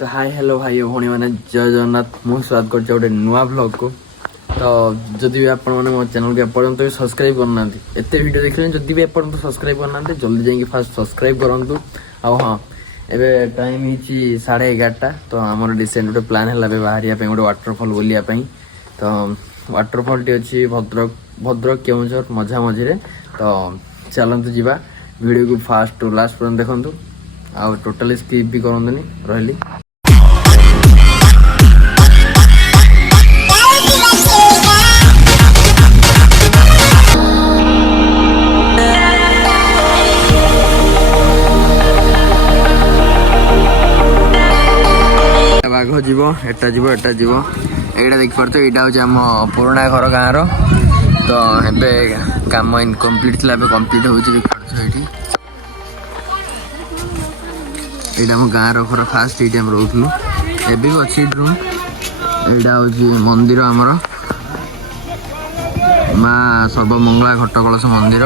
तो hi hello भाई भौणी मैंने जय जगन्नाथ मुझे स्वागत कर गोटे नुआ ब्लॉग को। तो जदि भी आपण मैंने मो चैनल को एपर्यंत भी सब्सक्राइब करना एत वीडियो देखिए जदि भी एपर्यंत सब्सक्राइब करना जल्दी जाइए फास्ट सब्सक्राइब करूँ। हाँ एबे टाइम ही 11:30 तो आमर रिसेंट गोटे प्लान है बाहर गोटे वाटरफल बुलायापी। तो वाटरफल टी अच्छी भद्रक केउझर मझा मझे। तो चलतु जावा वीडियो को फास्ट टू लास्ट पर्यंत देखूँ आ टोटाली स्किप भी करनी रही। बाघ जीव एटा जीव एटा जीव एटा देख पार्थ यहाँ हूँ आम पुराणा घर गाँव तो एबे काम इनकम्प्लीट थी कम्प्लीट हो देख पार्थ ये आम गाँव घर फास्ट ये रोलु एवं भी अच्छी रूम यहाँ हूँ मंदिर आमर माँ सर्वमंगला घट कलश मंदिर।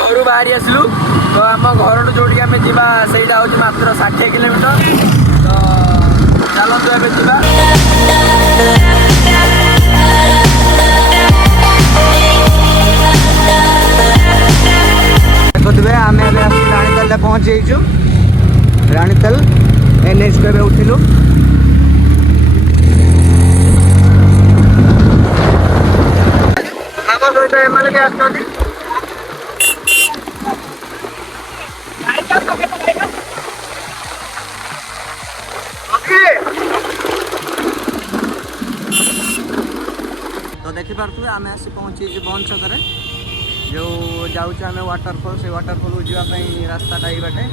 घर बाहरी आसलु तो आम घर जो जाटा हूँ मात्र 60 किलोमीटर। तो चलतु एवं जा देखुए आम राणीताल पहुँची राणीताल NH को उठिलु। आम सहित एम आस तो देखी पारे आम आस पहुँची बन छक जो जाऊँ आम वाटरफल से वाटरफल को जावाई रास्ता ये बाटे।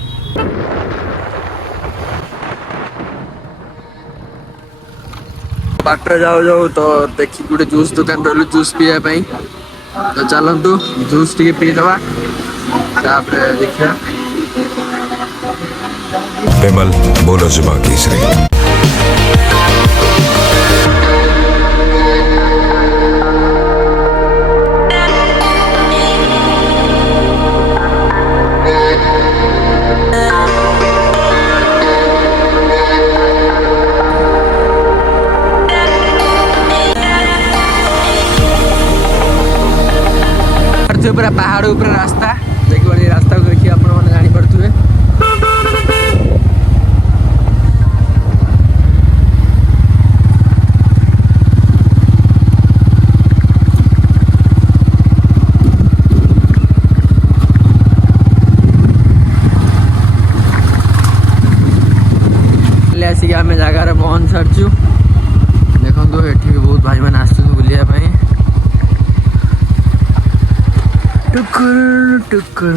बाटर जाऊ जाऊ तो देखी गोटे जूस दुकान रही जूस पीवाई तो चलतु जूस टी पीदबा देखिए। विमल बोलो जुबान केसरी। पूरा पहाड़ ऊपर रास्ता देखिए रास्ता को देखिए आप जानी पारे। आसिक आम जगार पहुँच सारचु देखो ये बहुत भाई मैंने आस बुलायापी टुकुर टुकुर।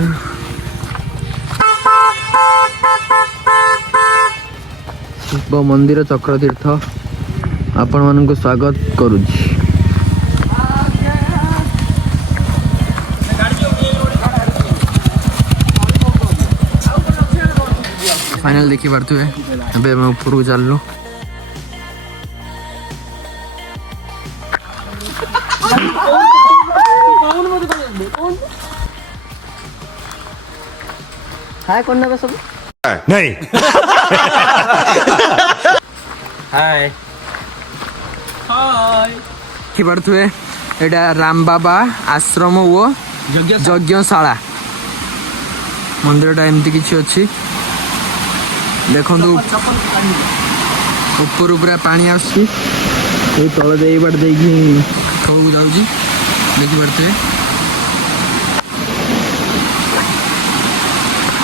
शिव मंदिर चक्रतीर्थ आपण मानक स्वागत करुछि। फाइनल देखी पारे अबे मैं ऊपर को चलू। हाय कौन ना सब नहीं हाय हाय कि पारे एटा राम बाबा आश्रम वो यज्ञशाला मंदिर एमती किसी अच्छी देखो ऊपर पूरा पानी आसुची तल दे बाट देखी तौक जाऊँगी देखी पारे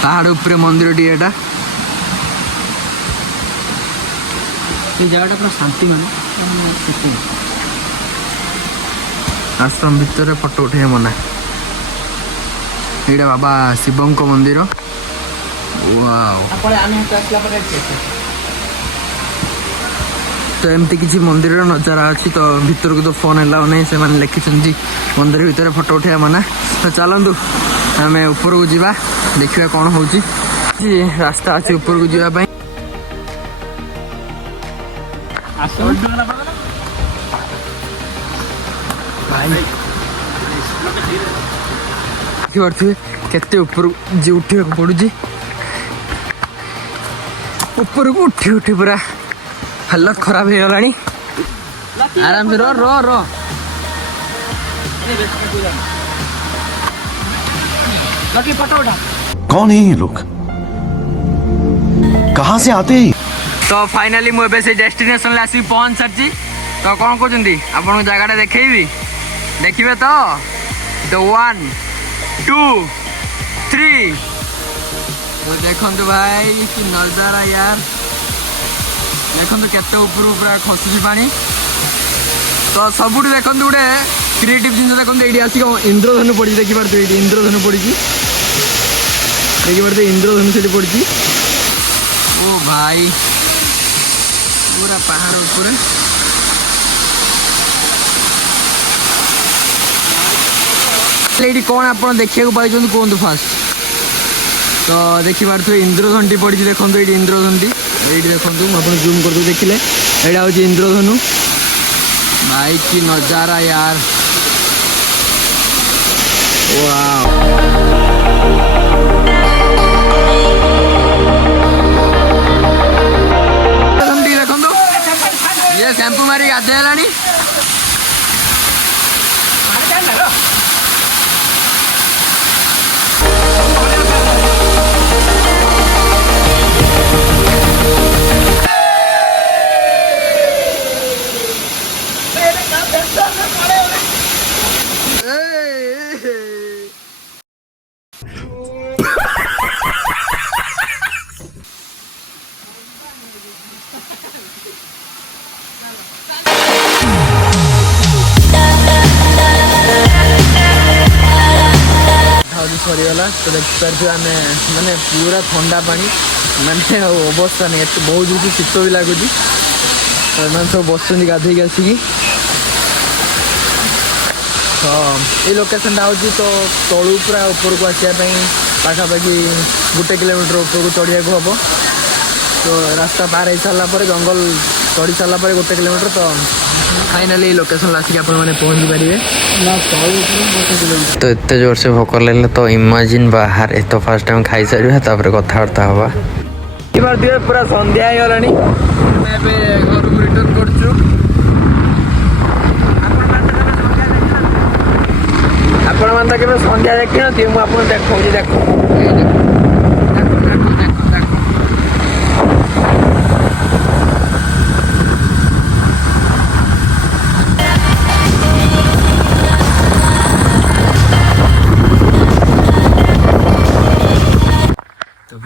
पहाड़ ऊपर मंदिर टी एटा जगह पूरा शांति मान आश्रम भितर फोटो उठे मना ये बाबा शिवं मंदिर। तो एमती किसी मंदिर नजारा अच्छी तो भीतर को तो फोन एलाउ नहीं से लिखी मंदिर भितर फोटो उठा मना। तो चलतु आम ऊपर को जा देखा कौन हो रास्ता अच्छे ऊपर को जावाई देखिपे केते ऊपर उठा पड़ुची ऊपर को उठी उठी पूरा हालत खराब हो गलानी आराम से रो रो रो कौन है ये लोग कहाँ से आते हैं तो फाइनाली मुझे से डेस्टिनेशन ले आसी पहुंच सारी तो कौन कहते आपको जगह देखी देखिए तो 1 2 3 तो देखो भाई कि नजारा यार देखो केते ऊपर पूरा खसुची पानी तो सबुठ देखो गोटे क्रिएटिव जिन देखो ये आसिक इंद्रधनु पड़ी देखिपे ये इंद्रधनु पड़ी देखिपे इंद्रधनु से पड़ी ओ भाई पूरा पहाड़ ऊपर ये कौन आप देखा पाई कहतु फास्ट तो देखिपे इंद्रधनु पड़ी देखो ये इंद्रधनु ये देखो मुझे जूम कर देखिले यहाँ हूँ इंद्रधनु भाई की नजारा यार वाह ये शैम्पू मारी गाधे सरीगला तो देखिए आम माने पूरा ठंडा पानी माने अवस्था नहीं एत बहुत जो शीत भी लगुच तो सब बस गाधे आसिक तो ये लोकेशन हूँ तो तलू पूरा ऊपर को आसापी पाखापाखि 1 किलोमीटर ऊपर को चढ़िया हम तो रास्ता पार हो सारापर जंगल चढ़ी सारापर 1 किलोमीटर तो फाइनाली लोकेशन आसिक आप पहुँची पारे तो एत जोर से भोक लगे तो इमेजिन बाहर तो फास्ट टाइम खाई सारे कथबार्ता हवा पूरा संध्या हो गला घर को रिटर्न कर संध्या देखी नी मुझे देखा देख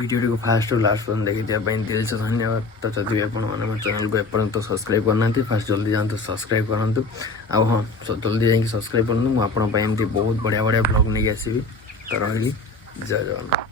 वीडियो को फास्ट और लास्ट पर्यटन देखी दिल से धन्यवाद तो जब आप चैनल को एपर्यंत सब्सक्राइब करना फास्ट जल्दी जातु सब्सक्राइब करूँ आ हाँ जल्दी जाकि सब्सक्राइब करूँ मुझे बहुत बढ़िया बढ़िया ब्लॉग नहीं आसवि तो रही जय जगन्नाथ।